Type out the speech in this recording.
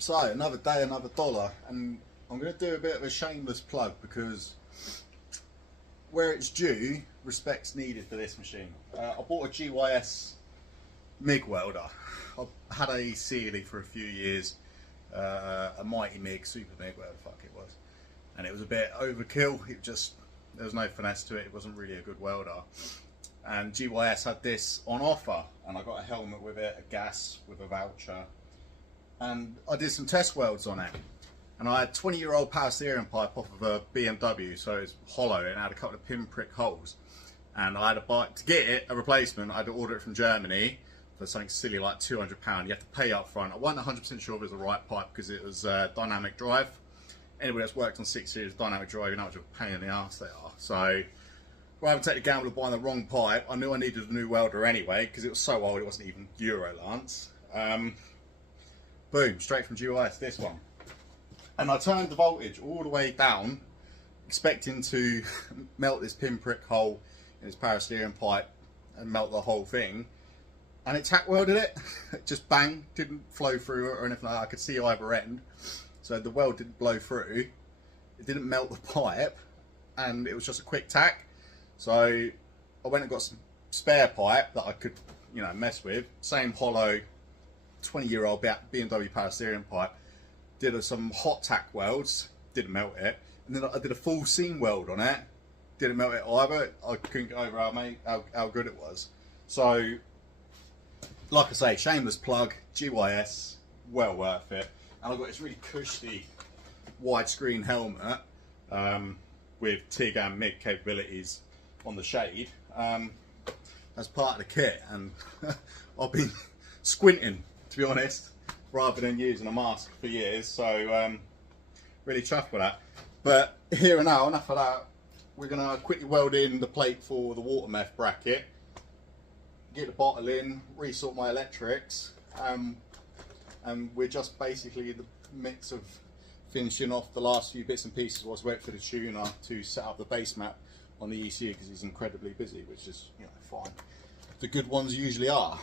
So another day, another dollar, and I'm going to do a bit of a shameless plug because where it's due, respect's needed for this machine. I bought a GYS MIG welder. I've had a Sealy for a few years, a Mighty MIG, Super MIG, whatever the fuck it was, and it was a bit overkill. There was no finesse to it. It wasn't really a good welder. And GYS had this on offer, and I got a helmet with it, a gas with a voucher, and I did some test welds on it. And I had 20-year-old power steering pipe off of a BMW, so it's hollow and it had a couple of pinprick holes. And I had to buy, to get it, a replacement, I had to order it from Germany for something silly like £200. You have to pay up front. I wasn't 100% sure if it was the right pipe because it was dynamic drive. Anybody that's worked on 6 series dynamic drive, you know how much of a pain in the arse they are. So rather than take the gamble of buying the wrong pipe, I knew I needed a new welder anyway because it was so old it wasn't even Eurolance. Boom, straight from GYS, this one. And I turned the voltage all the way down, expecting to melt this pinprick hole in this power steering pipe and melt the whole thing. And it tack welded it. It just bang, didn't flow through or anything like that. I could see either end. So the weld didn't blow through. It didn't melt the pipe. And it was just a quick tack. So I went and got some spare pipe that I could, you know, mess with. Same hollow, 20-year-old BMW power steering pipe. Did some hot tack welds, didn't melt it, and then I did a full seam weld on it, didn't melt it either. I couldn't get over how good it was. So, like I say, shameless plug, GYS, well worth it. And I've got this really cushy widescreen helmet with TIG and MIG capabilities on the shade as part of the kit, and I've been squinting, to be honest, rather than using a mask for years, so really chuffed with that. But here and now, enough of that, we're going to quickly weld in the plate for the water meth bracket, get the bottle in, resort my electrics, and we're just basically in the mix of finishing off the last few bits and pieces whilst waiting for the tuner to set up the base map on the ECU because he's incredibly busy, which is, you know, fine. The good ones usually are.